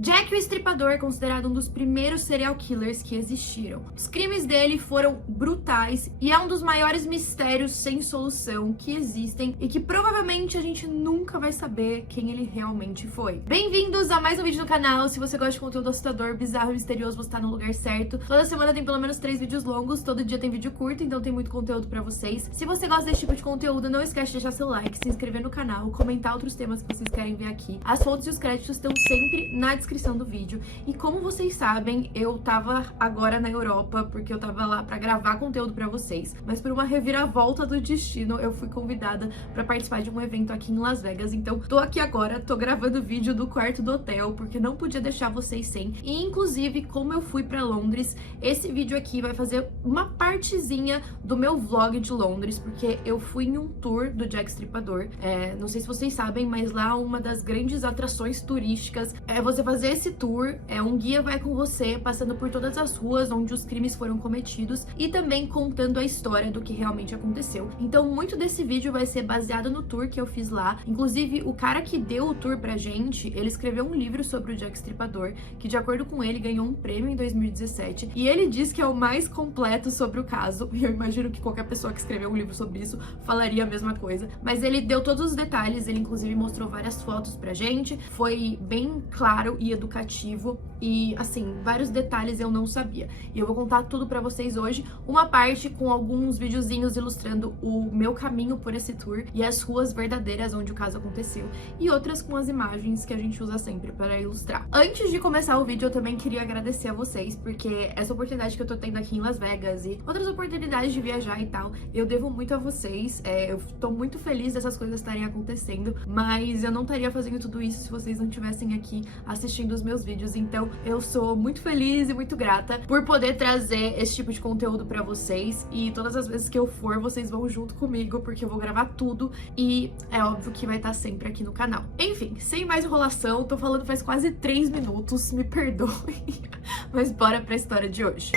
Jack o Estripador é considerado um dos primeiros serial killers que existiram. Os crimes dele foram brutais e é um dos maiores mistérios sem solução que existem e que provavelmente a gente nunca vai saber quem ele realmente foi. Bem-vindos a mais um vídeo no canal. Se você gosta de conteúdo assustador, bizarro e misterioso, você tá no lugar certo. Toda semana tem pelo menos 3 vídeos longos, todo dia tem vídeo curto, então tem muito conteúdo pra vocês. Se você gosta desse tipo de conteúdo, não esquece de deixar seu like, se inscrever no canal, comentar outros temas que vocês querem ver aqui. As fontes e os créditos estão sempre na descrição do vídeo. E como vocês sabem, eu tava agora na Europa, porque eu tava lá pra gravar conteúdo pra vocês. Mas por uma reviravolta do destino, eu fui convidada pra participar de um evento aqui em Las Vegas. Então, tô aqui agora, tô gravando vídeo do quarto do hotel, porque não podia deixar vocês sem. E, inclusive, como eu fui pra Londres, esse vídeo aqui vai fazer uma partezinha do meu vlog de Londres, porque eu fui em um tour do Jack Estripador. Não sei se vocês sabem, mas lá uma das grandes atrações turísticas é você fazer esse tour. Um guia vai com você, passando por todas as ruas onde os crimes foram cometidos e também contando a história do que realmente aconteceu. Então, muito desse vídeo vai ser baseado no tour que eu fiz lá. Inclusive, o cara que deu o tour pra gente, ele escreveu um livro sobre o Jack Estripador, que de acordo com ele, ganhou um prêmio em 2017. E ele diz que é o mais completo sobre o caso. E eu imagino que qualquer pessoa que escreveu um livro sobre isso falaria a mesma coisa. Mas ele deu todos os detalhes, ele inclusive mostrou várias fotos pra gente. Foi bem claro e educativo. E, assim, vários detalhes eu não sabia. E eu vou contar tudo pra vocês hoje. Uma parte com alguns videozinhos ilustrando o meu caminho por esse tour e as ruas verdadeiras onde o caso aconteceu. E outras com as imagens que a gente usa sempre para ilustrar. Antes de começar o vídeo, eu também queria agradecer a vocês, porque essa oportunidade que eu tô tendo aqui em Las Vegas e outras oportunidades de viajar e tal, eu devo muito a vocês. Eu tô muito feliz dessas coisas estarem acontecendo, mas eu não estaria fazendo tudo isso se vocês não estivessem aqui assistindo os meus vídeos. Então, eu sou muito feliz e muito grata por poder trazer esse tipo de conteúdo pra vocês. E todas as vezes que eu for, vocês vão junto comigo, porque eu vou gravar tudo e é óbvio que vai estar sempre aqui no canal. Enfim, sem mais enrolação, tô falando faz quase 3 minutos, me perdoem, mas bora pra história de hoje.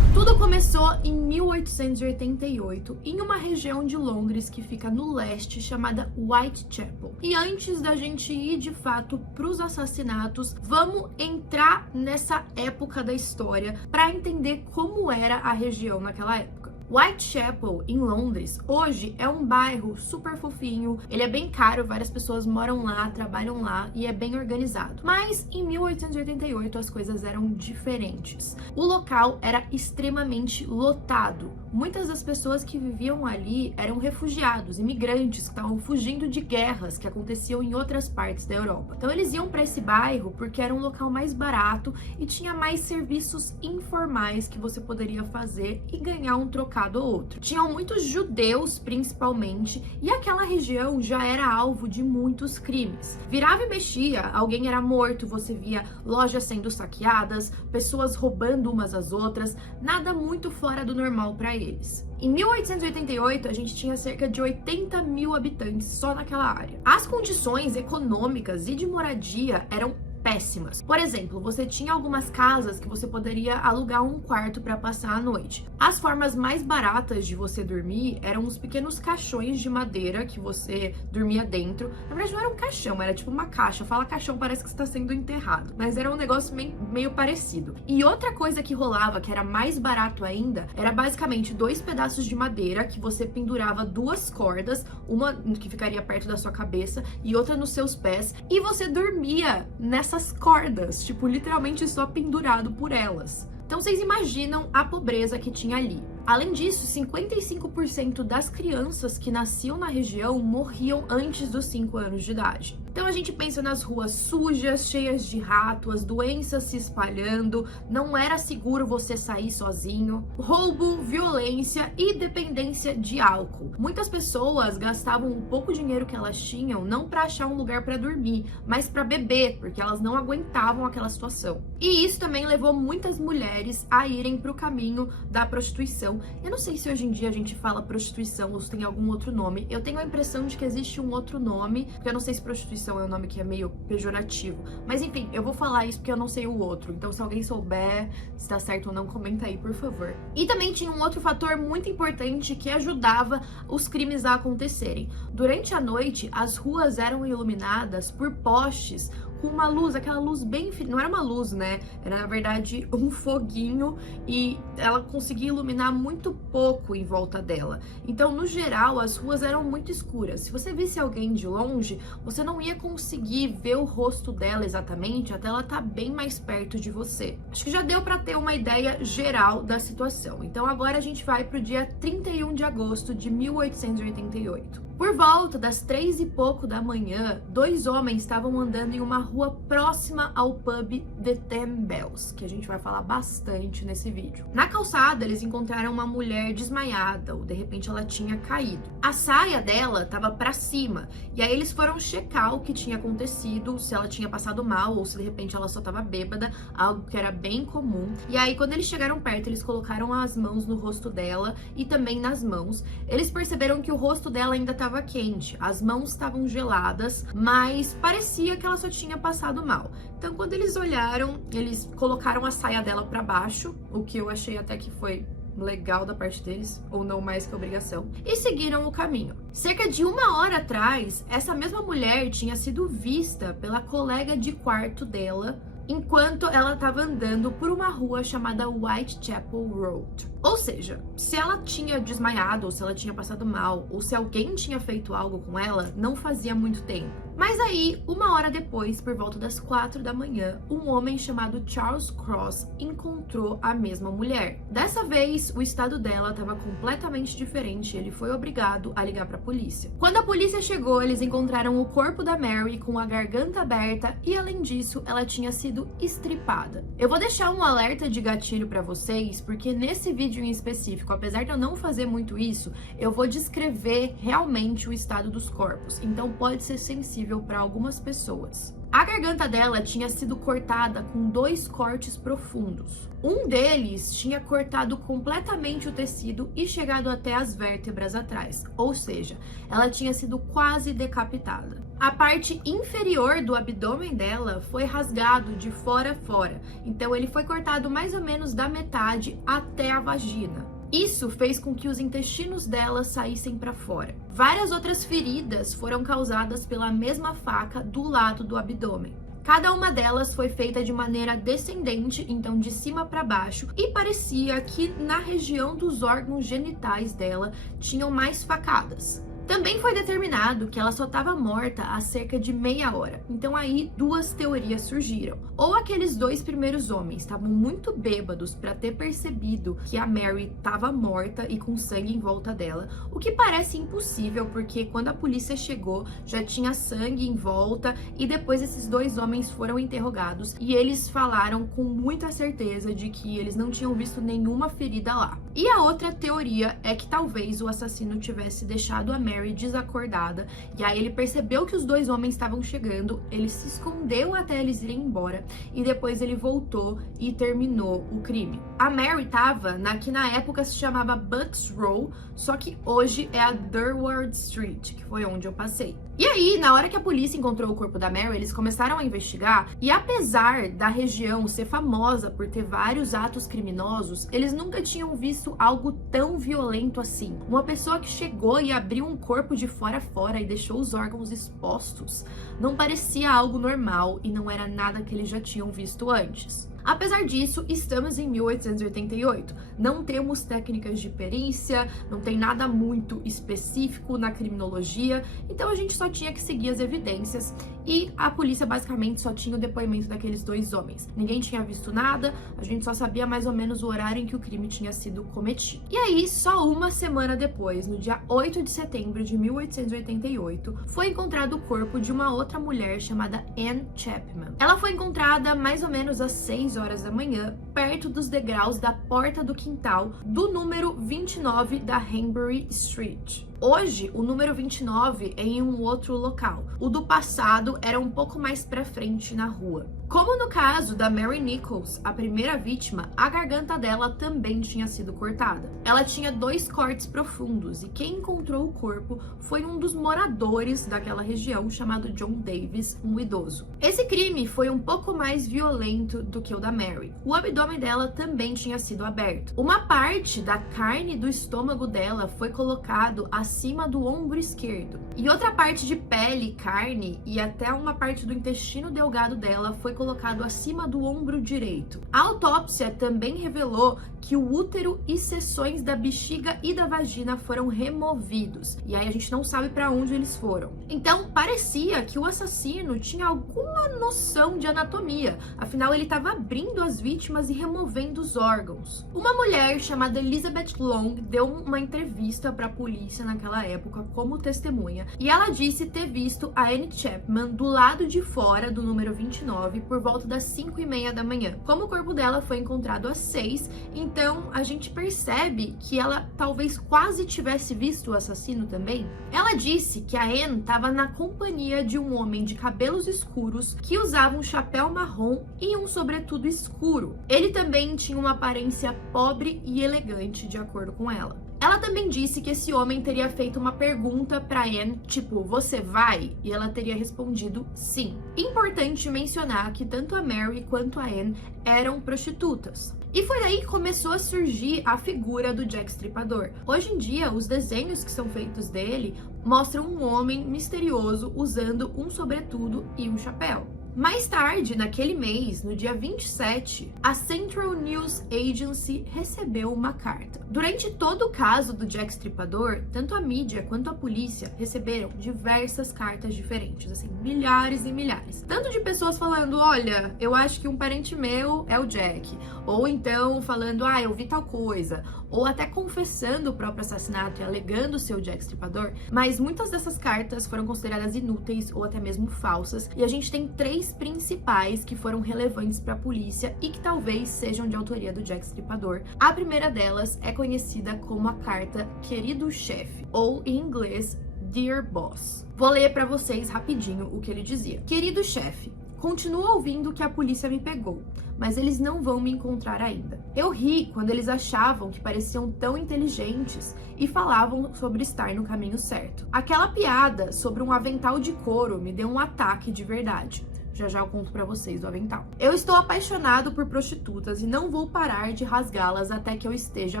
Tudo começou em 1888, em uma região de Londres que fica no leste, chamada Whitechapel. E antes da gente ir, de fato, pros assassinatos, vamos entrar nessa época da história para entender como era a região naquela época. Whitechapel, em Londres, hoje é um bairro super fofinho, ele é bem caro, várias pessoas moram lá, trabalham lá e é bem organizado. Mas em 1888 as coisas eram diferentes. O local era extremamente lotado. Muitas das pessoas que viviam ali eram refugiados, imigrantes que estavam fugindo de guerras que aconteciam em outras partes da Europa. Então eles iam para esse bairro porque era um local mais barato e tinha mais serviços informais que você poderia fazer e ganhar um trocado ou outro. Tinham muitos judeus, principalmente, e aquela região já era alvo de muitos crimes. Virava e mexia, alguém era morto, você via lojas sendo saqueadas, pessoas roubando umas às outras, nada muito fora do normal para eles. Em 1888, a gente tinha cerca de 80 mil habitantes só naquela área. As condições econômicas e de moradia eram péssimas. Por exemplo, você tinha algumas casas que você poderia alugar um quarto para passar a noite. As formas mais baratas de você dormir eram os pequenos caixões de madeira que você dormia dentro. Na verdade, não era um caixão, era tipo uma caixa. Fala caixão, parece que está sendo enterrado. Mas era um negócio meio parecido. E outra coisa que rolava, que era mais barato ainda, era basicamente 2 pedaços de madeira que você pendurava 2 cordas, uma que ficaria perto da sua cabeça e outra nos seus pés, e você dormia nessas cordas, tipo, literalmente só pendurado por elas. Então vocês imaginam a pobreza que tinha ali. Além disso, 55% das crianças que nasciam na região morriam antes dos 5 anos de idade. Então a gente pensa nas ruas sujas, cheias de rato, as doenças se espalhando, não era seguro você sair sozinho, roubo, violência e dependência de álcool. Muitas pessoas gastavam o pouco dinheiro que elas tinham não para achar um lugar para dormir, mas para beber, porque elas não aguentavam aquela situação. E isso também levou muitas mulheres a irem para o caminho da prostituição. Eu não sei se hoje em dia a gente fala prostituição ou se tem algum outro nome. Eu tenho a impressão de que existe um outro nome, porque eu não sei se prostituição prostituição é um nome que é meio pejorativo. Mas enfim, eu vou falar isso porque eu não sei o outro. Então se alguém souber se tá certo ou não, comenta aí, por favor. E também tinha um outro fator muito importante que ajudava os crimes a acontecerem. Durante a noite, as ruas eram iluminadas por postes com uma luz, aquela luz bem... Não era uma luz, né? Era, na verdade, um foguinho e ela conseguia iluminar muito pouco em volta dela. Então, no geral, as ruas eram muito escuras. Se você visse alguém de longe, você não ia conseguir ver o rosto dela exatamente até ela estar bem mais perto de você. Acho que já deu pra ter uma ideia geral da situação. Então, agora a gente vai pro dia 31 de agosto de 1888. Por volta das 3 e pouco da manhã, 2 homens estavam andando em uma rua próxima ao pub The Ten Bells, que a gente vai falar bastante nesse vídeo. Na calçada, eles encontraram uma mulher desmaiada, ou de repente ela tinha caído. A saia dela estava para cima, e aí eles foram checar o que tinha acontecido, se ela tinha passado mal, ou se de repente ela só estava bêbada, algo que era bem comum. E aí, quando eles chegaram perto, eles colocaram as mãos no rosto dela e também nas mãos. Eles perceberam que o rosto dela ainda estava quente, as mãos estavam geladas, mas parecia que ela só tinha passado mal. Então, quando eles olharam, eles colocaram a saia dela para baixo, o que eu achei até que foi legal da parte deles, ou não mais que obrigação, e seguiram o caminho. Cerca de 1 hora atrás, essa mesma mulher tinha sido vista pela colega de quarto dela enquanto ela estava andando por uma rua chamada Whitechapel Road. Ou seja, se ela tinha desmaiado, ou se ela tinha passado mal, ou se alguém tinha feito algo com ela, não fazia muito tempo. Mas aí, 1 hora depois, por volta das 4 da manhã, um homem chamado Charles Cross encontrou a mesma mulher. Dessa vez, o estado dela estava completamente diferente e ele foi obrigado a ligar para a polícia. Quando a polícia chegou, eles encontraram o corpo da Mary com a garganta aberta e, além disso, ela tinha sido estripada. Eu vou deixar um alerta de gatilho para vocês, porque nesse vídeo em específico, apesar de eu não fazer muito isso, eu vou descrever realmente o estado dos corpos, então pode ser sensível para algumas pessoas. A garganta dela tinha sido cortada com 2 cortes profundos. Um deles tinha cortado completamente o tecido e chegado até as vértebras atrás, ou seja, ela tinha sido quase decapitada. A parte inferior do abdômen dela foi rasgado de fora a fora, então ele foi cortado mais ou menos da metade até a vagina. Isso fez com que os intestinos dela saíssem para fora. Várias outras feridas foram causadas pela mesma faca do lado do abdômen. Cada uma delas foi feita de maneira descendente, então de cima para baixo, e parecia que na região dos órgãos genitais dela tinham mais facadas. Também foi determinado que ela só estava morta há cerca de meia hora. Então aí 2 teorias surgiram. Ou aqueles 2 primeiros homens estavam muito bêbados para ter percebido que a Mary estava morta e com sangue em volta dela, o que parece impossível porque quando a polícia chegou já tinha sangue em volta e depois esses 2 homens foram interrogados e eles falaram com muita certeza de que eles não tinham visto nenhuma ferida lá. E a outra teoria é que talvez o assassino tivesse deixado a Mary desacordada, e aí ele percebeu que os 2 homens estavam chegando, ele se escondeu até eles irem embora, e depois ele voltou e terminou o crime. A Mary tava na que na época se chamava Bucks Row, só que hoje é a Durward Street, que foi onde eu passei. E aí, na hora que a polícia encontrou o corpo da Mary, eles começaram a investigar, e apesar da região ser famosa por ter vários atos criminosos, eles nunca tinham visto algo tão violento assim. Uma pessoa que chegou e abriu um corpo de fora a fora e deixou os órgãos expostos não parecia algo normal e não era nada que eles já tinham visto antes. Apesar disso, estamos em 1888. Não temos técnicas de perícia, não tem nada muito específico na criminologia, então a gente só tinha que seguir as evidências e a polícia basicamente só tinha o depoimento daqueles 2 homens. Ninguém tinha visto nada, a gente só sabia mais ou menos o horário em que o crime tinha sido cometido. E aí, só 1 semana depois, no dia 8 de setembro de 1888, foi encontrado o corpo de uma outra mulher chamada Anne Chapman. Ela foi encontrada mais ou menos às 6 horas da manhã, perto dos degraus da porta do quintal do número 29 da Hanbury Street. Hoje, o número 29 é em um outro local. O do passado era um pouco mais pra frente na rua. Como no caso da Mary Nichols, a primeira vítima, a garganta dela também tinha sido cortada. Ela tinha 2 cortes profundos e quem encontrou o corpo foi um dos moradores daquela região chamado John Davis, um idoso. Esse crime foi um pouco mais violento do que o da Mary. O abdômen dela também tinha sido aberto. Uma parte da carne do estômago dela foi colocado acima do ombro esquerdo. E outra parte de pele, carne e até uma parte do intestino delgado dela foi colocado acima do ombro direito. A autópsia também revelou que o útero e seções da bexiga e da vagina foram removidos. E aí a gente não sabe para onde eles foram. Então, parecia que o assassino tinha alguma noção de anatomia. Afinal, ele estava abrindo as vítimas e removendo os órgãos. Uma mulher chamada Elizabeth Long deu uma entrevista para a polícia naquela época como testemunha. E ela disse ter visto a Anne Chapman do lado de fora do número 29 por volta das 5:30 da manhã. Como o corpo dela foi encontrado às 6, então a gente percebe que ela talvez quase tivesse visto o assassino também. Ela disse que a Anne estava na companhia de um homem de cabelos escuros que usava um chapéu marrom e um sobretudo escuro. Ele também tinha uma aparência pobre e elegante, de acordo com ela. Ela também disse que esse homem teria feito uma pergunta para Anne, tipo, você vai? E ela teria respondido sim. Importante mencionar que tanto a Mary quanto a Anne eram prostitutas. E foi daí que começou a surgir a figura do Jack Stripador. Hoje em dia, os desenhos que são feitos dele mostram um homem misterioso usando um sobretudo e um chapéu. Mais tarde, naquele mês, no dia 27, a Central News Agency recebeu uma carta. Durante todo o caso do Jack Stripador, tanto a mídia quanto a polícia receberam diversas cartas diferentes, assim, milhares e milhares. Tanto de pessoas falando, olha, eu acho que um parente meu é o Jack, ou então falando, eu vi tal coisa, ou até confessando o próprio assassinato e alegando ser o Jack Stripador, mas muitas dessas cartas foram consideradas inúteis ou até mesmo falsas, e a gente tem 3 principais que foram relevantes para a polícia e que talvez sejam de autoria do Jack Stripador. A primeira delas é conhecida como a carta Querido Chefe, ou em inglês Dear Boss. Vou ler para vocês rapidinho o que ele dizia. Querido chefe, continuo ouvindo que a polícia me pegou, mas eles não vão me encontrar ainda. Eu ri quando eles achavam que pareciam tão inteligentes e falavam sobre estar no caminho certo. Aquela piada sobre um avental de couro me deu um ataque de verdade. Já já eu conto pra vocês do avental. Eu estou apaixonado por prostitutas e não vou parar de rasgá-las até que eu esteja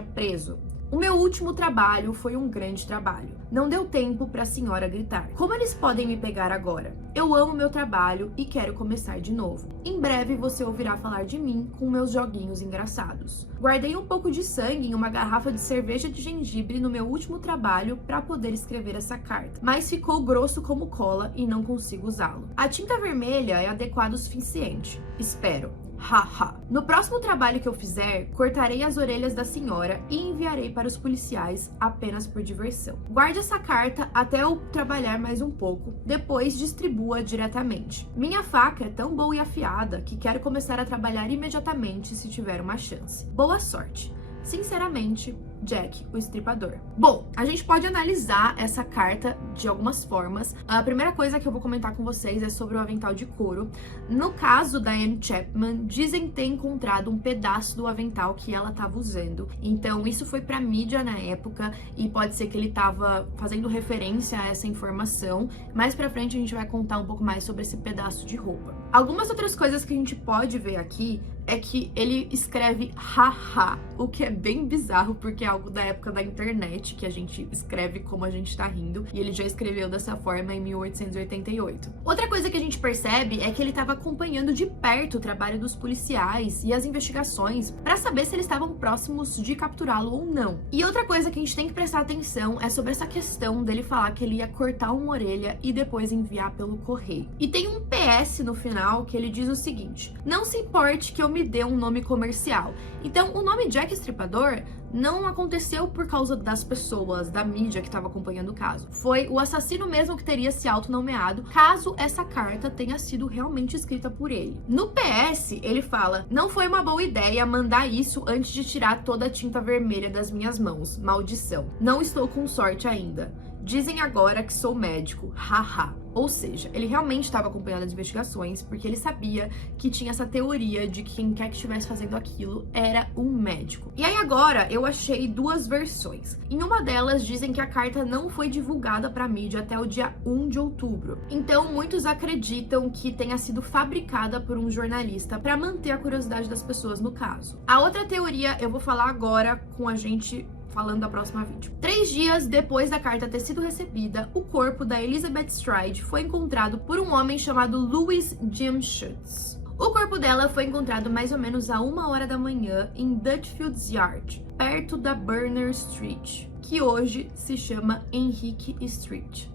preso. O meu último trabalho foi um grande trabalho. Não deu tempo para a senhora gritar. Como eles podem me pegar agora? Eu amo meu trabalho e quero começar de novo. Em breve você ouvirá falar de mim com meus joguinhos engraçados. Guardei um pouco de sangue em uma garrafa de cerveja de gengibre no meu último trabalho para poder escrever essa carta, mas ficou grosso como cola e não consigo usá-lo. A tinta vermelha é adequada o suficiente. Espero. Haha. No próximo trabalho que eu fizer, cortarei as orelhas da senhora e enviarei para os policiais apenas por diversão. Guarde essa carta até eu trabalhar mais um pouco, depois distribua diretamente. Minha faca é tão boa e afiada que quero começar a trabalhar imediatamente se tiver uma chance. Boa sorte. Sinceramente, Jack, o Estripador. Bom, a gente pode analisar essa carta de algumas formas. A primeira coisa que eu vou comentar com vocês é sobre o avental de couro. No caso da Anne Chapman, dizem ter encontrado um pedaço do avental que ela estava usando. Então, isso foi pra mídia na época e pode ser que ele estava fazendo referência a essa informação. Mais pra frente a gente vai contar um pouco mais sobre esse pedaço de roupa. Algumas outras coisas que a gente pode ver aqui é que ele escreve haha, o que é bem bizarro, porque é algo da época da internet, que a gente escreve como a gente tá rindo, e ele já escreveu dessa forma em 1888. Outra coisa que a gente percebe é que ele estava acompanhando de perto o trabalho dos policiais e as investigações para saber se eles estavam próximos de capturá-lo ou não. E outra coisa que a gente tem que prestar atenção é sobre essa questão dele falar que ele ia cortar uma orelha e depois enviar pelo correio. E tem um PS no final que ele diz o seguinte: não se importe que eu me dê um nome comercial. Então, o nome Jack Estripador não aconteceu por causa das pessoas, da mídia que estava acompanhando o caso. Foi o assassino mesmo que teria se autonomeado, caso essa carta tenha sido realmente escrita por ele. No PS, ele fala: não foi uma boa ideia mandar isso antes de tirar toda a tinta vermelha das minhas mãos. Maldição. Não estou com sorte ainda. Dizem agora que sou médico, haha. Ou seja, ele realmente estava acompanhando as investigações porque ele sabia que tinha essa teoria de que quem quer que estivesse fazendo aquilo era um médico. E aí agora eu achei duas versões. Em uma delas dizem que a carta não foi divulgada para a mídia até o dia 1 de outubro. Então muitos acreditam que tenha sido fabricada por um jornalista para manter a curiosidade das pessoas no caso. A outra teoria eu vou falar agora com a gente falando da próxima vídeo. 3 dias depois da carta ter sido recebida, o corpo da Elizabeth Stride foi encontrado por um homem chamado Louis Jim Schutz. O corpo dela foi encontrado mais ou menos a 1h da manhã em Dutchfield's Yard, perto da Burner Street, que hoje se chama Henrique Street.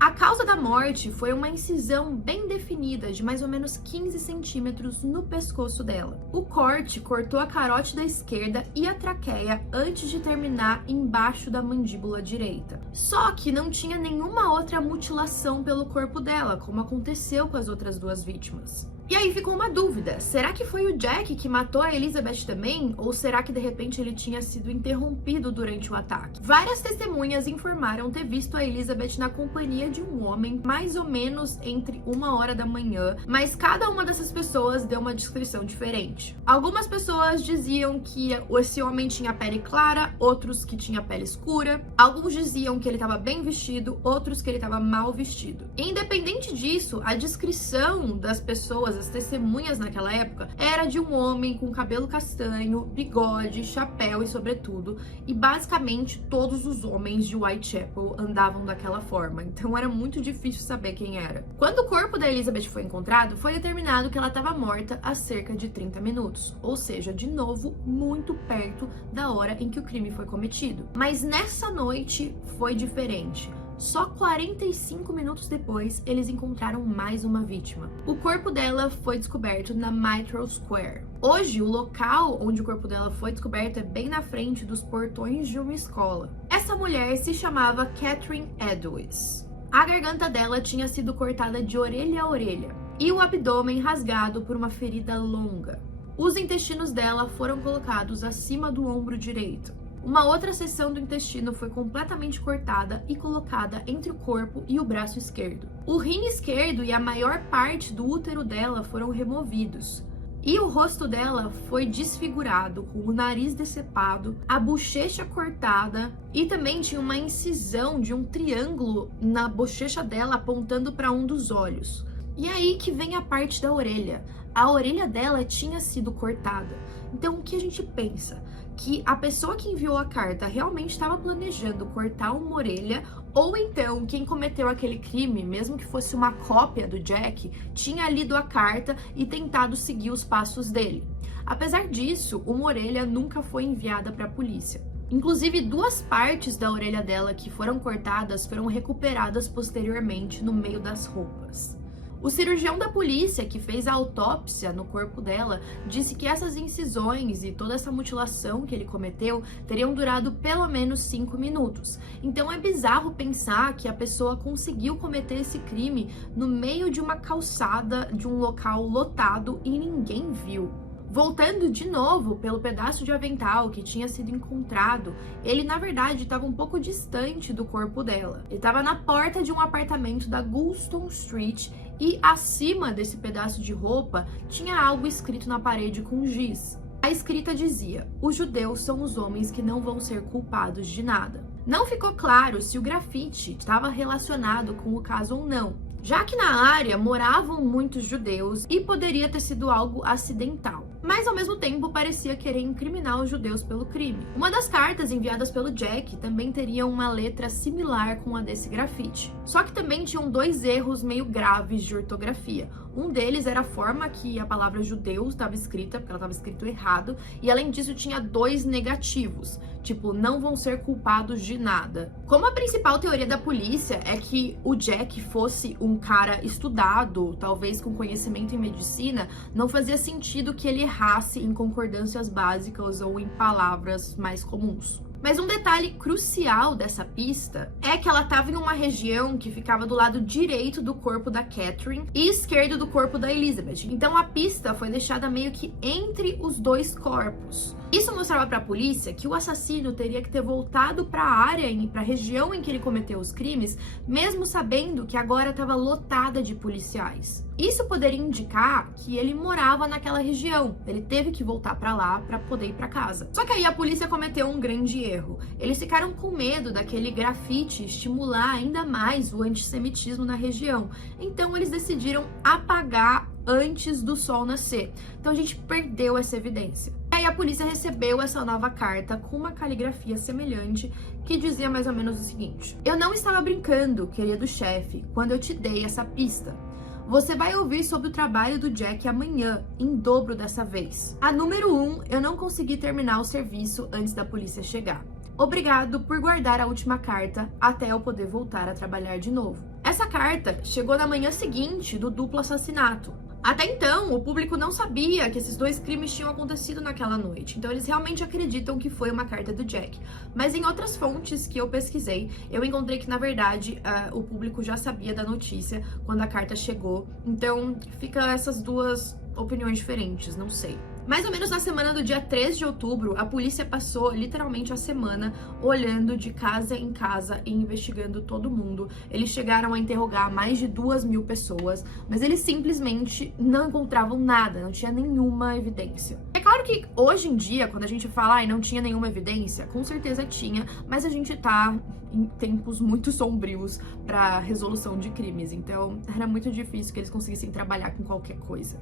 A causa da morte foi uma incisão bem definida de mais ou menos 15 centímetros no pescoço dela. O corte cortou a carótida esquerda e a traqueia antes de terminar embaixo da mandíbula direita. Só que não tinha nenhuma outra mutilação pelo corpo dela, como aconteceu com as outras duas vítimas. E aí ficou uma dúvida, será que foi o Jack que matou a Elizabeth também? Ou será que de repente ele tinha sido interrompido durante o ataque? Várias testemunhas informaram ter visto a Elizabeth na companhia de um homem mais ou menos entre 1h da manhã, mas cada uma dessas pessoas deu uma descrição diferente. Algumas pessoas diziam que esse homem tinha pele clara, outros que tinha pele escura, alguns diziam que ele estava bem vestido, outros que ele estava mal vestido. Independente disso, a descrição das pessoas, as testemunhas naquela época, era de um homem com cabelo castanho, bigode, chapéu e sobretudo, e basicamente todos os homens de Whitechapel andavam daquela forma, então era muito difícil saber quem era. Quando o corpo da Elizabeth foi encontrado, foi determinado que ela estava morta há cerca de 30 minutos, ou seja, de novo, muito perto da hora em que o crime foi cometido. Mas nessa noite foi diferente. Só 45 minutos depois, eles encontraram mais uma vítima. O corpo dela foi descoberto na Myrtle Square. Hoje, o local onde o corpo dela foi descoberto é bem na frente dos portões de uma escola. Essa mulher se chamava Catherine Edwards. A garganta dela tinha sido cortada de orelha a orelha e o abdômen rasgado por uma ferida longa. Os intestinos dela foram colocados acima do ombro direito. Uma outra seção do intestino foi completamente cortada e colocada entre o corpo e o braço esquerdo. O rim esquerdo e a maior parte do útero dela foram removidos. E o rosto dela foi desfigurado, com o nariz decepado, a bochecha cortada e também tinha uma incisão de um triângulo na bochecha dela apontando para um dos olhos. E aí que vem a parte da orelha. A orelha dela tinha sido cortada. Então o que a gente pensa? Que a pessoa que enviou a carta realmente estava planejando cortar uma orelha, ou então quem cometeu aquele crime, mesmo que fosse uma cópia do Jack, tinha lido a carta e tentado seguir os passos dele. Apesar disso, uma orelha nunca foi enviada para a polícia. Inclusive, 2 partes da orelha dela que foram cortadas foram recuperadas posteriormente no meio das roupas. O cirurgião da polícia que fez a autópsia no corpo dela disse que essas incisões e toda essa mutilação que ele cometeu teriam durado pelo menos 5 minutos. Então é bizarro pensar que a pessoa conseguiu cometer esse crime no meio de uma calçada, de um local lotado e ninguém viu. Voltando de novo pelo pedaço de avental que tinha sido encontrado, ele na verdade estava um pouco distante do corpo dela. Ele estava na porta de um apartamento da Goulston Street e acima desse pedaço de roupa tinha algo escrito na parede com giz. A escrita dizia: "Os judeus são os homens que não vão ser culpados de nada." Não ficou claro se o grafite estava relacionado com o caso ou não, já que na área moravam muitos judeus e poderia ter sido algo acidental. Mas ao mesmo tempo parecia querer incriminar os judeus pelo crime. Uma das cartas enviadas pelo Jack também teria uma letra similar com a desse grafite. Só que também tinham 2 erros meio graves de ortografia. Um deles era a forma que a palavra judeu estava escrita, porque ela estava escrito errado, e além disso tinha 2 negativos, tipo, não vão ser culpados de nada. Como a principal teoria da polícia é que o Jack fosse um cara estudado, talvez com conhecimento em medicina, não fazia sentido que ele errasse em concordâncias básicas ou em palavras mais comuns. Mas um detalhe crucial dessa pista é que ela estava em uma região que ficava do lado direito do corpo da Catherine e esquerdo do corpo da Elizabeth. Então a pista foi deixada meio que entre os dois corpos. Isso mostrava para a polícia que o assassino teria que ter voltado para a área e para a região em que ele cometeu os crimes, mesmo sabendo que agora estava lotada de policiais. Isso poderia indicar que ele morava naquela região. Ele teve que voltar para lá para poder ir para casa. Só que aí a polícia cometeu um grande erro. Eles ficaram com medo daquele grafite estimular ainda mais o antissemitismo na região. Então eles decidiram apagar antes do sol nascer. Então a gente perdeu essa evidência. Aí a polícia recebeu essa nova carta com uma caligrafia semelhante que dizia mais ou menos o seguinte: eu não estava brincando, querido chefe, quando eu te dei essa pista. Você vai ouvir sobre o trabalho do Jack amanhã, em dobro dessa vez. A número 1, eu não consegui terminar o serviço antes da polícia chegar. Obrigado por guardar a última carta até eu poder voltar a trabalhar de novo. Essa carta chegou na manhã seguinte do duplo assassinato. Até então, o público não sabia que esses dois crimes tinham acontecido naquela noite, então eles realmente acreditam que foi uma carta do Jack. Mas em outras fontes que eu pesquisei, eu encontrei que, na verdade, o público já sabia da notícia quando a carta chegou, então fica essas duas opiniões diferentes, não sei. Mais ou menos na semana do dia 3 de outubro, a polícia passou literalmente a semana olhando de casa em casa e investigando todo mundo. Eles chegaram a interrogar mais de 2.000 pessoas, mas eles simplesmente não encontravam nada, não tinha nenhuma evidência. É claro que hoje em dia, quando a gente fala, não tinha nenhuma evidência, com certeza tinha, mas a gente tá em tempos muito sombrios para resolução de crimes, então era muito difícil que eles conseguissem trabalhar com qualquer coisa.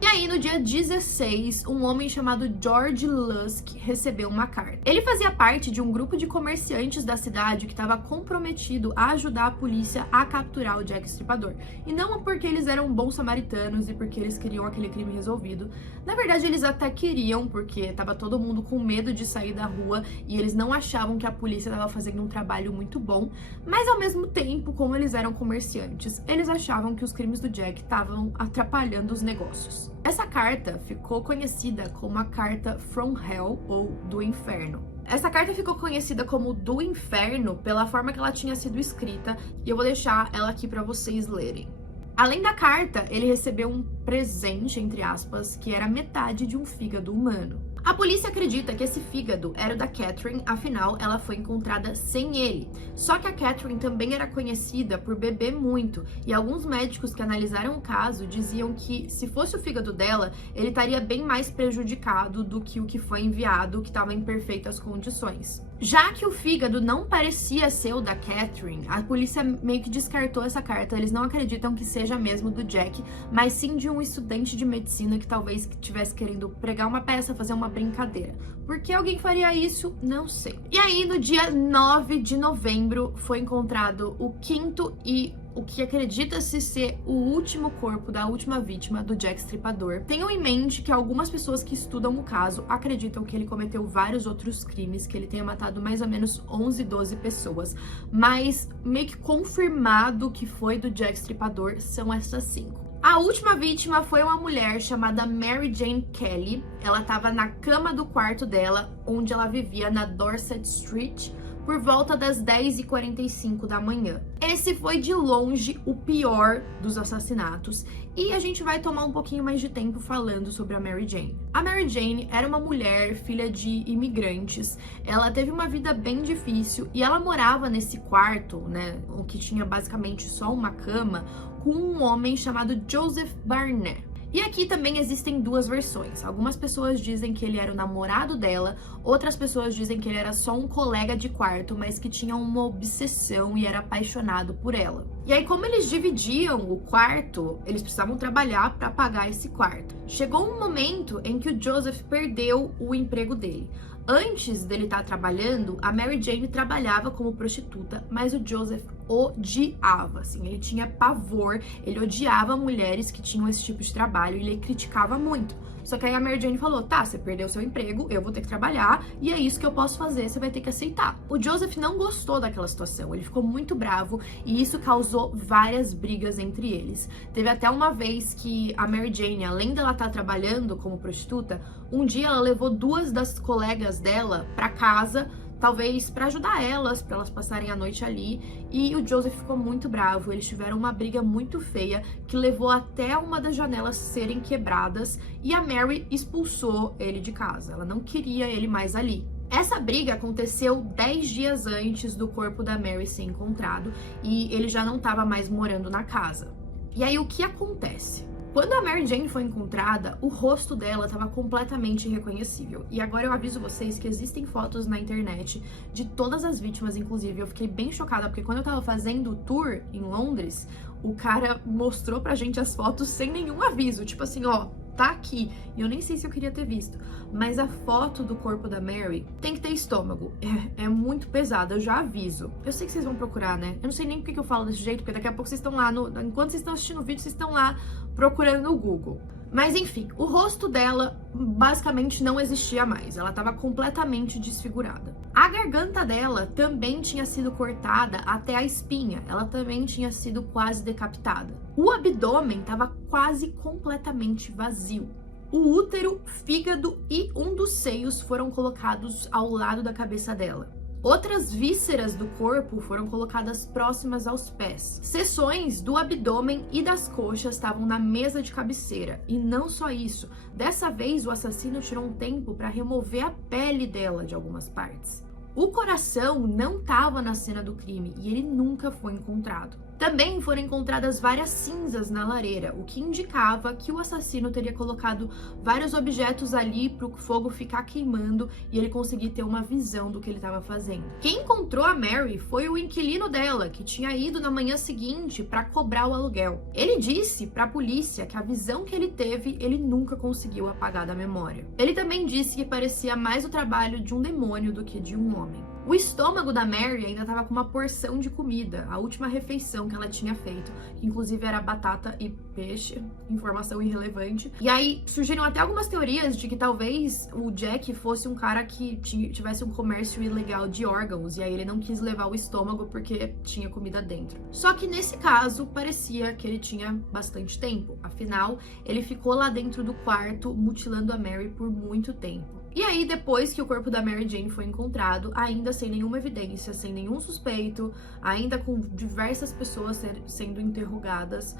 E aí, no dia 16, um homem chamado George Lusk recebeu uma carta. Ele fazia parte de um grupo de comerciantes da cidade que estava comprometido a ajudar a polícia a capturar o Jack Estripador. E não porque eles eram bons samaritanos e porque eles queriam aquele crime resolvido. Na verdade, eles até queriam, porque estava todo mundo com medo de sair da rua e eles não achavam que a polícia estava fazendo um trabalho muito bom. Mas, ao mesmo tempo, como eles eram comerciantes, eles achavam que os crimes do Jack estavam atrapalhando os negócios. Essa carta ficou conhecida como a carta From Hell, ou do Inferno. Essa carta ficou conhecida como do Inferno pela forma que ela tinha sido escrita, e eu vou deixar ela aqui para vocês lerem. Além da carta, ele recebeu um presente, entre aspas, que era metade de um fígado humano. A polícia acredita que esse fígado era o da Catherine, afinal, ela foi encontrada sem ele. Só que a Catherine também era conhecida por beber muito, e alguns médicos que analisaram o caso diziam que, se fosse o fígado dela, ele estaria bem mais prejudicado do que o que foi enviado, que estava em perfeitas condições. Já que o fígado não parecia ser o da Catherine, a polícia meio que descartou essa carta. Eles não acreditam que seja mesmo do Jack, mas sim de um estudante de medicina que talvez estivesse querendo pregar uma peça, fazer uma brincadeira. Por que alguém faria isso? Não sei. E aí, no dia 9 de novembro, foi encontrado o quinto e o que acredita-se ser o último corpo da última vítima do Jack Estripador. Tenham em mente que algumas pessoas que estudam o caso acreditam que ele cometeu vários outros crimes, que ele tenha matado mais ou menos 11, 12 pessoas, mas meio que confirmado que foi do Jack Estripador são essas 5. A última vítima foi uma mulher chamada Mary Jane Kelly. Ela estava na cama do quarto dela, onde ela vivia na Dorset Street, por volta das 10h45 da manhã. Esse foi de longe o pior dos assassinatos e a gente vai tomar um pouquinho mais de tempo falando sobre a Mary Jane. A Mary Jane era uma mulher, filha de imigrantes, ela teve uma vida bem difícil e ela morava nesse quarto, né, o que tinha basicamente só uma cama, com um homem chamado Joseph Barnett. E aqui também existem duas versões. Algumas pessoas dizem que ele era o namorado dela, outras pessoas dizem que ele era só um colega de quarto, mas que tinha uma obsessão e era apaixonado por ela. E aí, como eles dividiam o quarto, eles precisavam trabalhar para pagar esse quarto. Chegou um momento em que o Joseph perdeu o emprego dele. Antes dele estar trabalhando, a Mary Jane trabalhava como prostituta, mas o Joseph odiava, assim, ele tinha pavor, ele odiava mulheres que tinham esse tipo de trabalho e ele criticava muito. Só que aí a Mary Jane falou, tá, você perdeu seu emprego, eu vou ter que trabalhar e é isso que eu posso fazer, você vai ter que aceitar. O Joseph não gostou daquela situação, ele ficou muito bravo e isso causou várias brigas entre eles. Teve até uma vez que a Mary Jane, além dela estar trabalhando como prostituta, um dia ela levou 2 das colegas dela pra casa talvez para ajudar elas, para elas passarem a noite ali. E o Joseph ficou muito bravo, eles tiveram uma briga muito feia que levou até uma das janelas serem quebradas e a Mary expulsou ele de casa. Ela não queria ele mais ali. Essa briga aconteceu 10 dias antes do corpo da Mary ser encontrado e ele já não estava mais morando na casa. E aí o que acontece? Quando a Mary Jane foi encontrada, o rosto dela estava completamente irreconhecível. E agora eu aviso vocês que existem fotos na internet de todas as vítimas, inclusive. Eu fiquei bem chocada, porque quando eu tava fazendo o tour em Londres, o cara mostrou pra gente as fotos sem nenhum aviso. Tipo assim, ó, tá aqui. E eu nem sei se eu queria ter visto. Mas a foto do corpo da Mary tem que ter estômago. É muito pesada, eu já aviso. Eu sei que vocês vão procurar, né? Eu não sei nem por que eu falo desse jeito, porque daqui a pouco vocês estão lá, enquanto vocês estão assistindo o vídeo, vocês estão lá procurando no Google. Mas enfim, o rosto dela basicamente não existia mais. Ela estava completamente desfigurada. A garganta dela também tinha sido cortada até a espinha. Ela também tinha sido quase decapitada. O abdômen estava quase completamente vazio. O útero, fígado e um dos seios foram colocados ao lado da cabeça dela. Outras vísceras do corpo foram colocadas próximas aos pés. Seções do abdômen e das coxas estavam na mesa de cabeceira. E não só isso, dessa vez o assassino tirou um tempo para remover a pele dela de algumas partes. O coração não estava na cena do crime e ele nunca foi encontrado. Também foram encontradas várias cinzas na lareira, o que indicava que o assassino teria colocado vários objetos ali para o fogo ficar queimando e ele conseguir ter uma visão do que ele estava fazendo. Quem encontrou a Mary foi o inquilino dela, que tinha ido na manhã seguinte para cobrar o aluguel. Ele disse para a polícia que a visão que ele teve, ele nunca conseguiu apagar da memória. Ele também disse que parecia mais o trabalho de um demônio do que de um homem. O estômago da Mary ainda estava com uma porção de comida, a última refeição que ela tinha feito, que inclusive era batata e peixe, informação irrelevante. E aí surgiram até algumas teorias de que talvez o Jack fosse um cara que tivesse um comércio ilegal de órgãos, e aí ele não quis levar o estômago porque tinha comida dentro. Só que nesse caso, parecia que ele tinha bastante tempo, afinal, ele ficou lá dentro do quarto mutilando a Mary por muito tempo. E aí, depois que o corpo da Mary Jane foi encontrado, ainda sem nenhuma evidência, sem nenhum suspeito, ainda com diversas pessoas sendo interrogadas,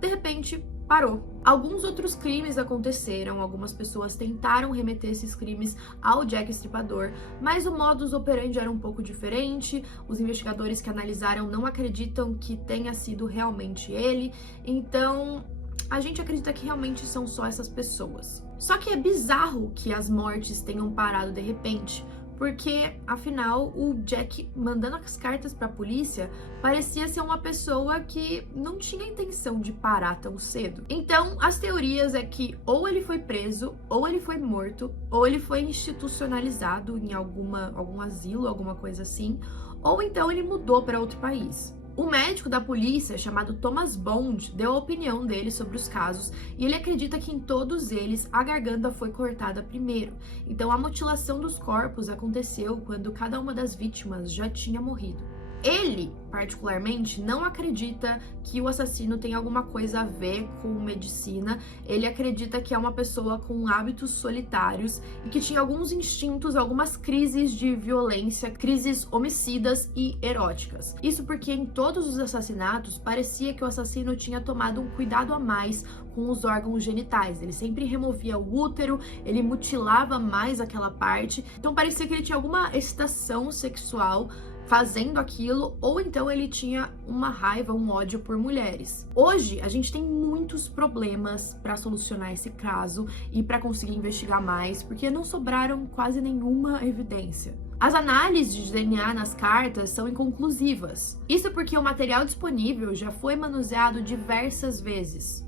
de repente parou. Alguns outros crimes aconteceram, algumas pessoas tentaram remeter esses crimes ao Jack Estripador, mas o modus operandi era um pouco diferente, os investigadores que analisaram não acreditam que tenha sido realmente ele, então a gente acredita que realmente são só essas pessoas. Só que é bizarro que as mortes tenham parado de repente, porque, afinal, o Jack mandando as cartas para a polícia parecia ser uma pessoa que não tinha intenção de parar tão cedo. Então, as teorias é que ou ele foi preso, ou ele foi morto, ou ele foi institucionalizado em algum asilo, alguma coisa assim, ou então ele mudou para outro país. O médico da polícia, chamado Thomas Bond, deu a opinião dele sobre os casos e ele acredita que em todos eles a garganta foi cortada primeiro. Então a mutilação dos corpos aconteceu quando cada uma das vítimas já tinha morrido. Ele, particularmente, não acredita que o assassino tem alguma coisa a ver com medicina. Ele acredita que é uma pessoa com hábitos solitários e que tinha alguns instintos, algumas crises de violência, crises homicidas e eróticas. Isso porque em todos os assassinatos parecia que o assassino tinha tomado um cuidado a mais com os órgãos genitais. Ele sempre removia o útero, ele mutilava mais aquela parte. Então parecia que ele tinha alguma excitação sexual fazendo aquilo, ou então ele tinha uma raiva, um ódio por mulheres. Hoje, a gente tem muitos problemas para solucionar esse caso e para conseguir investigar mais, porque não sobraram quase nenhuma evidência. As análises de DNA nas cartas são inconclusivas. Isso porque o material disponível já foi manuseado diversas vezes.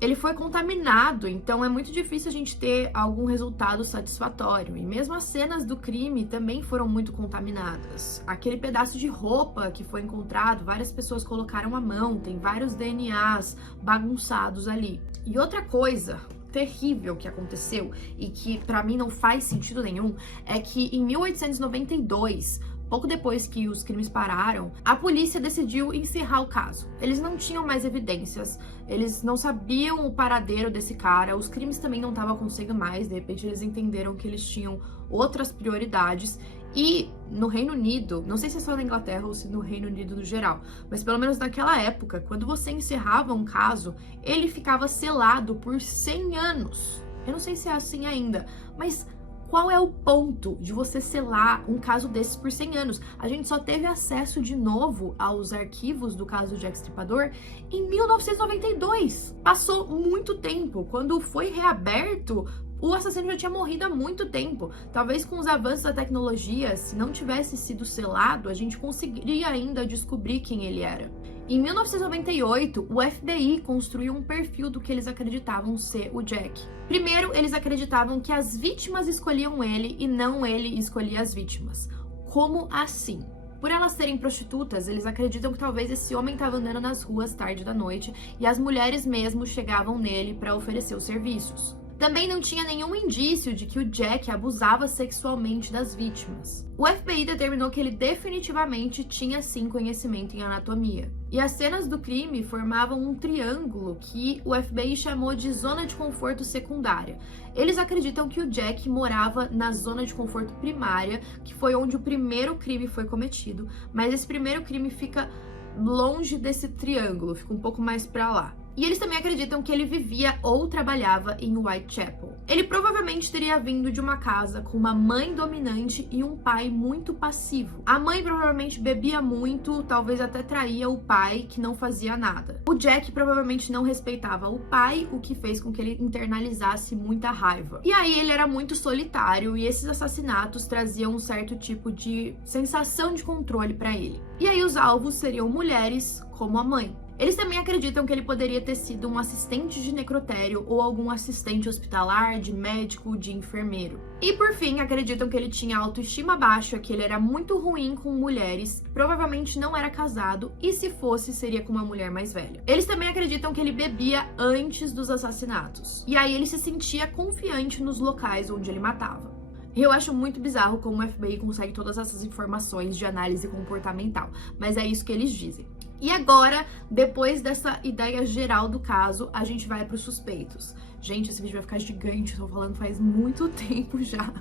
Ele foi contaminado, então é muito difícil a gente ter algum resultado satisfatório. E mesmo as cenas do crime também foram muito contaminadas. Aquele pedaço de roupa que foi encontrado, várias pessoas colocaram a mão, tem vários DNAs bagunçados ali. E outra coisa terrível que aconteceu e que pra mim não faz sentido nenhum é que em 1892, pouco depois que os crimes pararam, a polícia decidiu encerrar o caso. Eles não tinham mais evidências, eles não sabiam o paradeiro desse cara, os crimes também não estavam acontecendo mais, de repente eles entenderam que eles tinham outras prioridades E no Reino Unido, não sei se é só na Inglaterra ou se no Reino Unido no geral, mas pelo menos naquela época, quando você encerrava um caso, ele ficava selado por 100 anos. Eu não sei se é assim ainda, mas qual é o ponto de você selar um caso desses por 100 anos? A gente só teve acesso de novo aos arquivos do caso Jack Stripador em 1992. Passou muito tempo. Quando foi reaberto, o assassino já tinha morrido há muito tempo. Talvez com os avanços da tecnologia, se não tivesse sido selado, a gente conseguiria ainda descobrir quem ele era. Em 1998, o FBI construiu um perfil do que eles acreditavam ser o Jack. Primeiro, eles acreditavam que as vítimas escolhiam ele e não ele escolhia as vítimas. Como assim? Por elas serem prostitutas, eles acreditam que talvez esse homem estava andando nas ruas tarde da noite e as mulheres mesmo chegavam nele para oferecer os serviços. Também não tinha nenhum indício de que o Jack abusava sexualmente das vítimas. O FBI determinou que ele definitivamente tinha sim conhecimento em anatomia. E as cenas do crime formavam um triângulo que o FBI chamou de zona de conforto secundária. Eles acreditam que o Jack morava na zona de conforto primária, que foi onde o primeiro crime foi cometido, mas esse primeiro crime fica longe desse triângulo, fica um pouco mais pra lá. E eles também acreditam que ele vivia ou trabalhava em Whitechapel. Ele provavelmente teria vindo de uma casa com uma mãe dominante e um pai muito passivo. A mãe provavelmente bebia muito, talvez até traía o pai, que não fazia nada. O Jack provavelmente não respeitava o pai, o que fez com que ele internalizasse muita raiva. E aí ele era muito solitário e esses assassinatos traziam um certo tipo de sensação de controle para ele. E aí os alvos seriam mulheres, como a mãe. Eles também acreditam que ele poderia ter sido um assistente de necrotério ou algum assistente hospitalar, de médico, de enfermeiro. E por fim, acreditam que ele tinha autoestima baixa, que ele era muito ruim com mulheres, provavelmente não era casado e se fosse, seria com uma mulher mais velha. Eles também acreditam que ele bebia antes dos assassinatos. E aí ele se sentia confiante nos locais onde ele matava. Eu acho muito bizarro como o FBI consegue todas essas informações de análise comportamental, mas é isso que eles dizem. E agora, depois dessa ideia geral do caso, a gente vai para os suspeitos. Gente, esse vídeo vai ficar gigante, tô falando faz muito tempo já.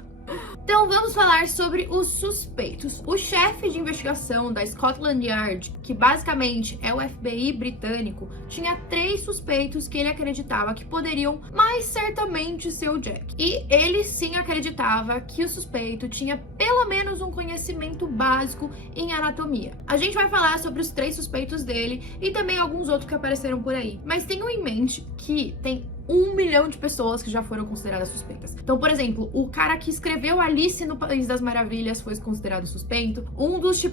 Então vamos falar sobre os suspeitos. O chefe de investigação da Scotland Yard, que basicamente é o FBI britânico, tinha 3 suspeitos que ele acreditava que poderiam mais certamente ser o Jack. E ele sim acreditava que o suspeito tinha pelo menos um conhecimento básico em anatomia. A gente vai falar sobre os 3 suspeitos dele e também alguns outros que apareceram por aí. Mas tenham em mente que tem 1 milhão de pessoas que já foram consideradas suspeitas. Então, por exemplo, o cara que escreveu Alice no País das Maravilhas foi considerado suspeito. Um dos,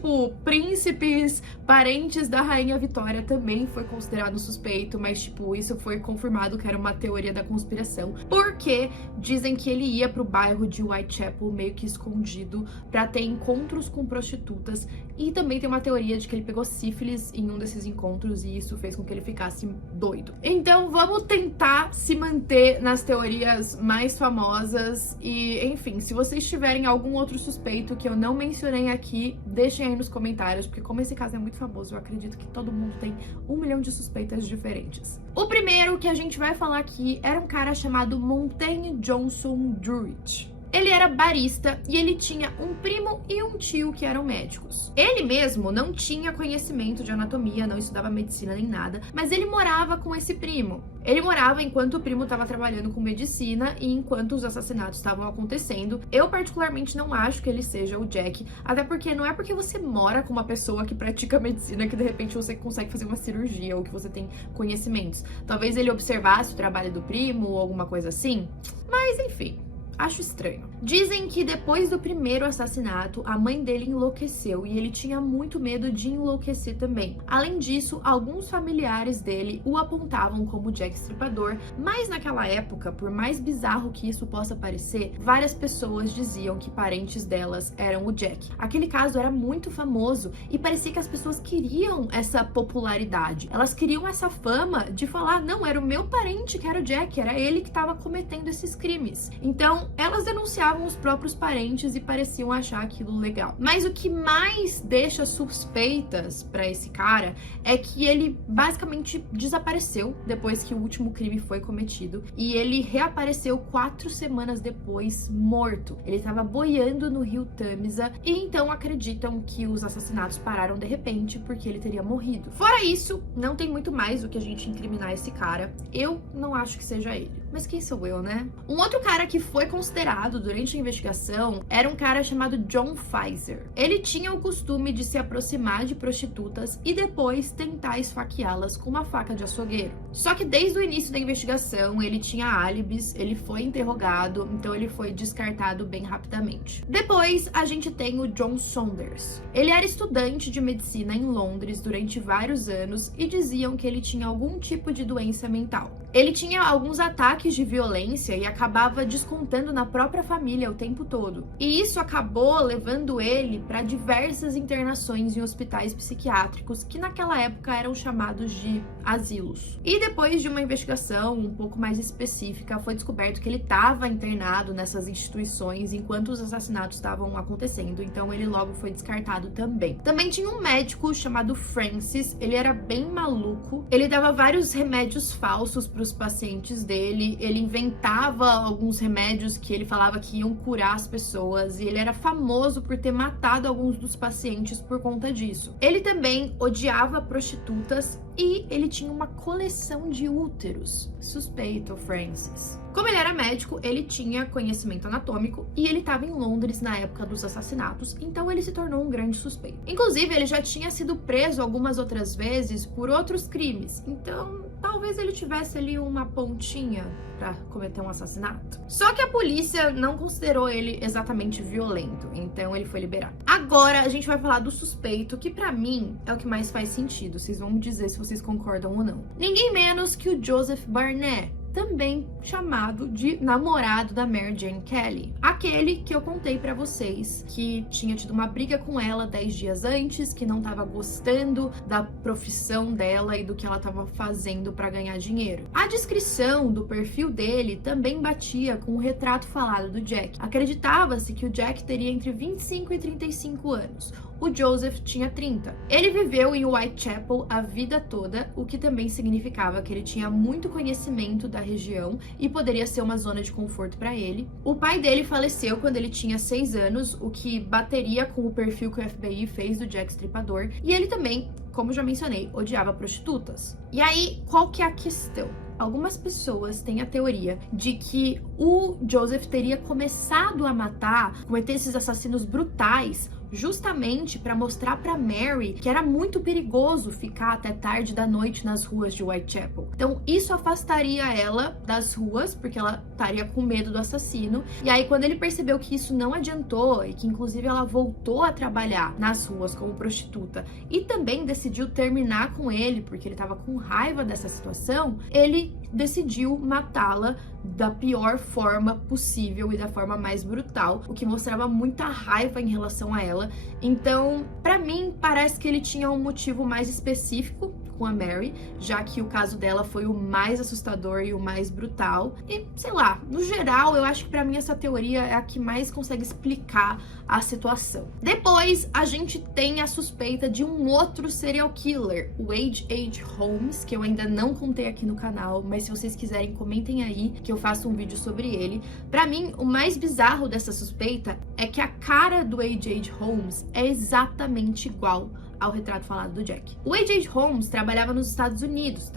príncipes, parentes da Rainha Vitória também foi considerado suspeito, mas, isso foi confirmado que era uma teoria da conspiração, porque dizem que ele ia pro bairro de Whitechapel meio que escondido pra ter encontros com prostitutas, e também tem uma teoria de que ele pegou sífilis em um desses encontros e isso fez com que ele ficasse doido. Então, vamos tentar se manter nas teorias mais famosas e, enfim, se vocês tiverem algum outro suspeito que eu não mencionei aqui, deixem aí nos comentários, porque como esse caso é muito famoso, eu acredito que todo mundo tem 1 milhão de suspeitas diferentes. O primeiro que a gente vai falar aqui era um cara chamado Montaigne Johnson Druitt. Ele era barista e ele tinha um primo e um tio que eram médicos. Ele mesmo não tinha conhecimento de anatomia, não estudava medicina nem nada, mas ele morava com esse primo. Ele morava enquanto o primo estava trabalhando com medicina e enquanto os assassinatos estavam acontecendo. Eu particularmente não acho que ele seja o Jack, até porque não é porque você mora com uma pessoa que pratica medicina que de repente você consegue fazer uma cirurgia ou que você tem conhecimentos. Talvez ele observasse o trabalho do primo ou alguma coisa assim, mas enfim. Acho estranho. Dizem que depois do primeiro assassinato, a mãe dele enlouqueceu e ele tinha muito medo de enlouquecer também. Além disso, alguns familiares dele o apontavam como Jack Stripador, mas naquela época, por mais bizarro que isso possa parecer, várias pessoas diziam que parentes delas eram o Jack. Aquele caso era muito famoso e parecia que as pessoas queriam essa popularidade. Elas queriam essa fama de falar, não, era o meu parente que era o Jack, era ele que estava cometendo esses crimes. Então, Então, elas denunciavam os próprios parentes e pareciam achar aquilo legal. Mas o que mais deixa suspeitas pra esse cara é que ele basicamente desapareceu depois que o último crime foi cometido e ele reapareceu 4 semanas depois, morto. Ele estava boiando no rio Tâmisa e então acreditam que os assassinatos pararam de repente porque ele teria morrido. Fora isso, não tem muito mais do que a gente incriminar esse cara. Eu não acho que seja ele. Mas quem sou eu, né? Um outro cara que foi considerado durante a investigação era um cara chamado John Pfizer. Ele tinha o costume de se aproximar de prostitutas e depois tentar esfaqueá-las com uma faca de açougueiro. Só que desde o início da investigação, ele tinha álibis, ele foi interrogado, então ele foi descartado bem rapidamente. Depois, a gente tem o John Saunders. Ele era estudante de medicina em Londres durante vários anos e diziam que ele tinha algum tipo de doença mental. Ele tinha alguns ataques de violência e acabava descontando na própria família o tempo todo. E isso acabou levando ele para diversas internações em hospitais psiquiátricos que naquela época eram chamados de asilos. E depois de uma investigação um pouco mais específica, foi descoberto que ele estava internado nessas instituições enquanto os assassinatos estavam acontecendo, então ele logo foi descartado também. Também tinha um médico chamado Francis, ele era bem maluco, ele dava vários remédios falsos para os pacientes dele, ele inventava alguns remédios que ele falava que iam curar as pessoas e ele era famoso por ter matado alguns dos pacientes por conta disso. Ele também odiava prostitutas e ele tinha uma coleção de úteros. Suspeito, Francis. Como ele era médico, ele tinha conhecimento anatômico e ele estava em Londres na época dos assassinatos, então ele se tornou um grande suspeito. Inclusive, ele já tinha sido preso algumas outras vezes por outros crimes, então talvez ele tivesse ali uma pontinha pra cometer um assassinato. Só que a polícia não considerou ele exatamente violento, então ele foi liberado. Agora a gente vai falar do suspeito, que pra mim é o que mais faz sentido. Vocês vão me dizer se vocês concordam ou não. Ninguém menos que o Joseph Barnett, também chamado de namorado da Mary Jane Kelly. Aquele que eu contei pra vocês que tinha tido uma briga com ela 10 dias antes, que não tava gostando da profissão dela e do que ela tava fazendo pra ganhar dinheiro. A descrição do perfil dele também batia com o retrato falado do Jack. Acreditava-se que o Jack teria entre 25 e 35 anos. O Joseph tinha 30. Ele viveu em Whitechapel a vida toda, o que também significava que ele tinha muito conhecimento da região e poderia ser uma zona de conforto para ele. O pai dele faleceu quando ele tinha 6 anos, o que bateria com o perfil que o FBI fez do Jack Stripador, e ele também, como já mencionei, odiava prostitutas. E aí, qual que é a questão? Algumas pessoas têm a teoria de que o Joseph teria começado a matar, cometer esses assassinos brutais, justamente para mostrar para Mary que era muito perigoso ficar até tarde da noite nas ruas de Whitechapel. Então isso afastaria ela das ruas, porque ela estaria com medo do assassino. E aí quando ele percebeu que isso não adiantou e que inclusive ela voltou a trabalhar nas ruas como prostituta e também decidiu terminar com ele porque ele estava com raiva dessa situação, ele decidiu matá-la da pior forma possível e da forma mais brutal, o que mostrava muita raiva em relação a ela. Então, pra mim, parece que ele tinha um motivo mais específico com a Mary, já que o caso dela foi o mais assustador e o mais brutal. E, sei lá, no geral, eu acho que pra mim essa teoria é a que mais consegue explicar a situação. Depois, a gente tem a suspeita de um outro serial killer, o H.H. Holmes, que eu ainda não contei aqui no canal, mas se vocês quiserem, comentem aí que eu faço um vídeo sobre ele. Pra mim, o mais bizarro dessa suspeita é que a cara do H.H. Holmes é exatamente igual ao retrato falado do Jack. O H.H. Holmes trabalhava nos Estados Unidos,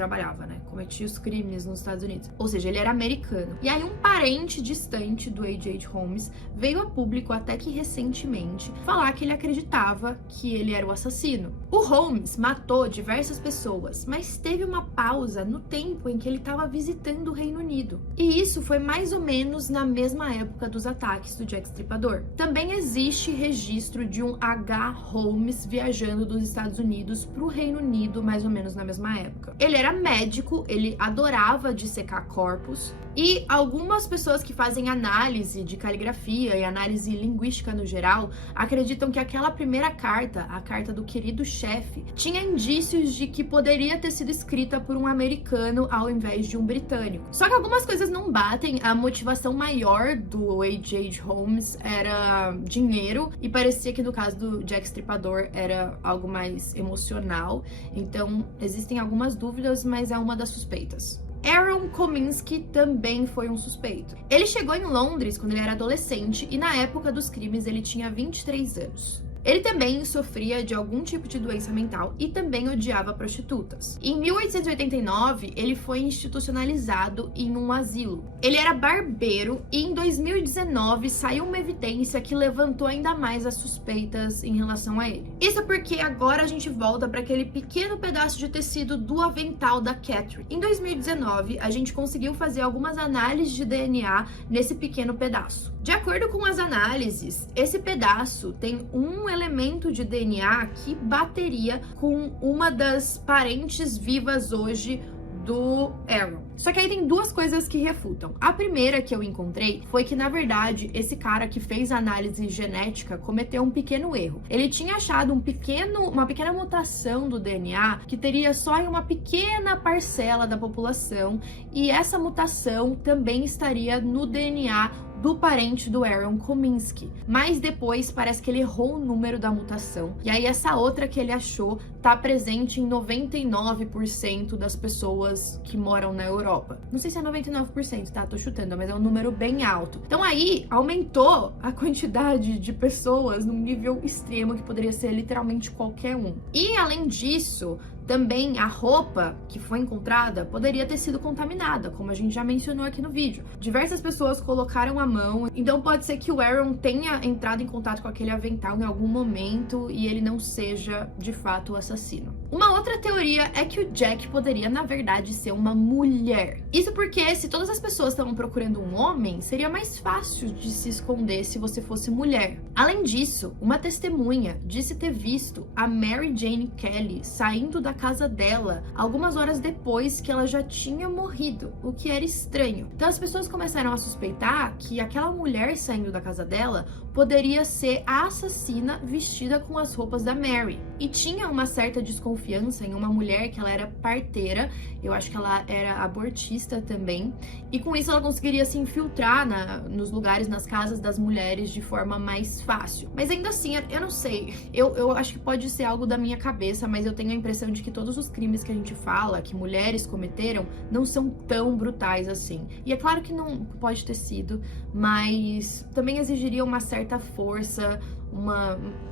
cometia os crimes nos Estados Unidos, ou seja, ele era americano. E aí um parente distante do H.H. Holmes veio a público até que recentemente falar que ele acreditava que ele era o assassino. O Holmes matou diversas pessoas, mas teve uma pausa no tempo em que ele estava visitando o Reino Unido. E isso foi mais ou menos na mesma época dos ataques do Jack Stripador. Também existe registro de um H. Holmes viajando dos Estados Unidos para o Reino Unido mais ou menos na mesma época. Ele era médico, ele adorava dissecar corpos E algumas pessoas que fazem análise de caligrafia e análise linguística no geral acreditam que aquela primeira carta, a carta do querido chefe, tinha indícios de que poderia ter sido escrita por um americano ao invés de um britânico. Só que algumas coisas não batem. A motivação maior do H.H. Holmes era dinheiro, e parecia que no caso do Jack Stripador era algo mais emocional. Então existem algumas dúvidas, mas é uma das suspeitas. Aaron Kominsky também foi um suspeito. Ele chegou em Londres quando ele era adolescente e na época dos crimes ele tinha 23 anos. Ele também sofria de algum tipo de doença mental e também odiava prostitutas. Em 1889, ele foi institucionalizado em um asilo. Ele era barbeiro e em 2019 saiu uma evidência que levantou ainda mais as suspeitas em relação a ele. Isso porque agora a gente volta para aquele pequeno pedaço de tecido do avental da Catherine. Em 2019, a gente conseguiu fazer algumas análises de DNA nesse pequeno pedaço. De acordo com as análises, esse pedaço tem um elemento de DNA que bateria com uma das parentes vivas hoje do Aaron. Só que aí tem duas coisas que refutam. A primeira que eu encontrei foi que, na verdade, esse cara que fez a análise genética cometeu um pequeno erro. Ele tinha achado uma pequena mutação do DNA que teria só em uma pequena parcela da população, e essa mutação também estaria no DNA do parente do Aaron Kominsky. Mas depois parece que ele errou o número da mutação. E aí essa outra que ele achou tá presente em 99% das pessoas que moram na Europa. Não sei se é 99%, tá? Tô chutando, mas é um número bem alto. Então aí aumentou a quantidade de pessoas num nível extremo que poderia ser literalmente qualquer um. E além disso, também a roupa que foi encontrada poderia ter sido contaminada, como a gente já mencionou aqui no vídeo. Diversas pessoas colocaram a mão, então pode ser que o Aaron tenha entrado em contato com aquele avental em algum momento e ele não seja, de fato, o assassino. Uma outra teoria é que o Jack poderia, na verdade, ser uma mulher. Isso porque, se todas as pessoas estavam procurando um homem, seria mais fácil de se esconder se você fosse mulher. Além disso, uma testemunha disse ter visto a Mary Jane Kelly saindo da casa dela algumas horas depois que ela já tinha morrido, o que era estranho. Então as pessoas começaram a suspeitar que aquela mulher saindo da casa dela poderia ser a assassina vestida com as roupas da Mary. E tinha uma certa desconfiança em uma mulher que ela era parteira, eu acho que ela era abortista também, e com isso ela conseguiria se infiltrar nos lugares, nas casas das mulheres de forma mais fácil. Mas ainda assim, eu não sei, eu acho que pode ser algo da minha cabeça, mas eu tenho a impressão de que todos os crimes que a gente fala, que mulheres cometeram, não são tão brutais assim. E é claro que não pode ter sido, mas também exigiria uma certa força,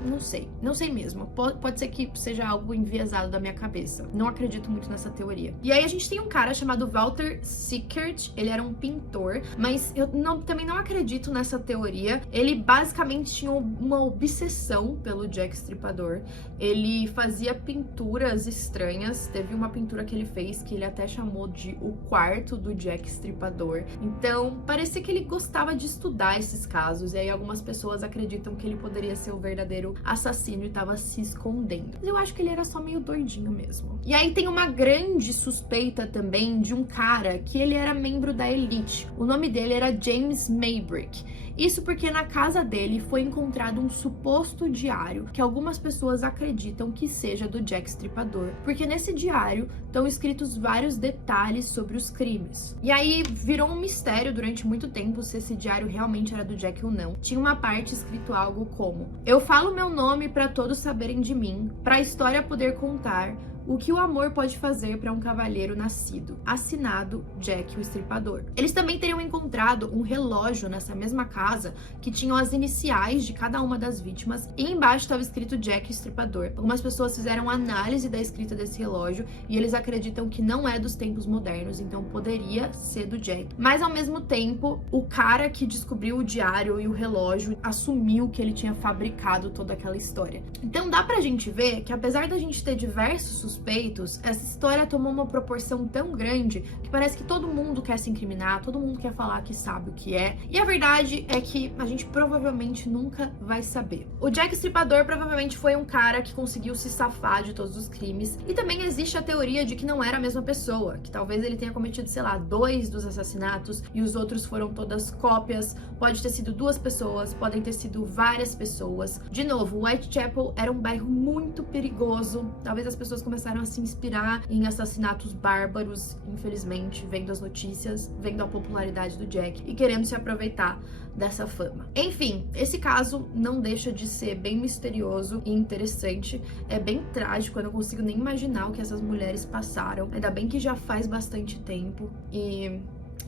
não sei mesmo. Pode ser que seja algo enviesado da minha cabeça. Não acredito muito nessa teoria. E aí a gente tem um cara chamado Walter Sickert, ele era um pintor, mas eu também não acredito nessa teoria. Ele basicamente tinha uma obsessão pelo Jack Stripador. Ele fazia pinturas estranhas. Teve uma pintura que ele fez que ele até chamou de o quarto do Jack Stripador. Então, parecia que ele gostava de estudar esses casos, e aí algumas pessoas acreditam que ele poderia ser o verdadeiro assassino e tava se escondendo. Mas eu acho que ele era só meio doidinho mesmo. E aí tem uma grande suspeita também de um cara que ele era membro da elite. O nome dele era James Maybrick. Isso porque na casa dele foi encontrado um suposto diário que algumas pessoas acreditam que seja do Jack Stripador, porque nesse diário estão escritos vários detalhes sobre os crimes. E aí virou um mistério durante muito tempo se esse diário realmente era do Jack ou não. Tinha uma parte escrito algo como: eu falo meu nome para todos saberem de mim, para a história poder contar o que o amor pode fazer para um cavalheiro nascido. Assinado Jack o Estripador. Eles também teriam encontrado um relógio nessa mesma casa que tinham as iniciais de cada uma das vítimas e embaixo estava escrito Jack o Estripador. Algumas pessoas fizeram análise da escrita desse relógio e eles acreditam que não é dos tempos modernos, então poderia ser do Jack. Mas ao mesmo tempo, o cara que descobriu o diário e o relógio assumiu que ele tinha fabricado toda aquela história. Então dá pra gente ver que apesar da gente ter diversos suspeitos, essa história tomou uma proporção tão grande que parece que todo mundo quer se incriminar, todo mundo quer falar que sabe o que é. E a verdade é que a gente provavelmente nunca vai saber. O Jack Stripador provavelmente foi um cara que conseguiu se safar de todos os crimes. E também existe a teoria de que não era a mesma pessoa, que talvez ele tenha cometido, sei lá, 2 dos assassinatos e os outros foram todas cópias. Pode ter sido 2 pessoas, podem ter sido várias pessoas. De novo, Whitechapel era um bairro muito perigoso. Talvez as pessoas começaram a se inspirar em assassinatos bárbaros, infelizmente, vendo as notícias, vendo a popularidade do Jack e querendo se aproveitar dessa fama. Enfim, esse caso não deixa de ser bem misterioso e interessante. É bem trágico, eu não consigo nem imaginar o que essas mulheres passaram. Ainda bem que já faz bastante tempo e,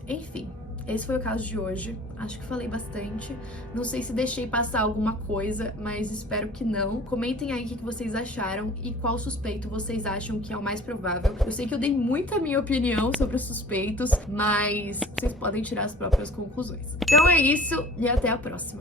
enfim, esse foi o caso de hoje. Acho que falei bastante. Não sei se deixei passar alguma coisa, mas espero que não. Comentem aí o que vocês acharam e qual suspeito vocês acham que é o mais provável. Eu sei que eu dei muita minha opinião sobre os suspeitos, mas vocês podem tirar as próprias conclusões. Então é isso e até a próxima.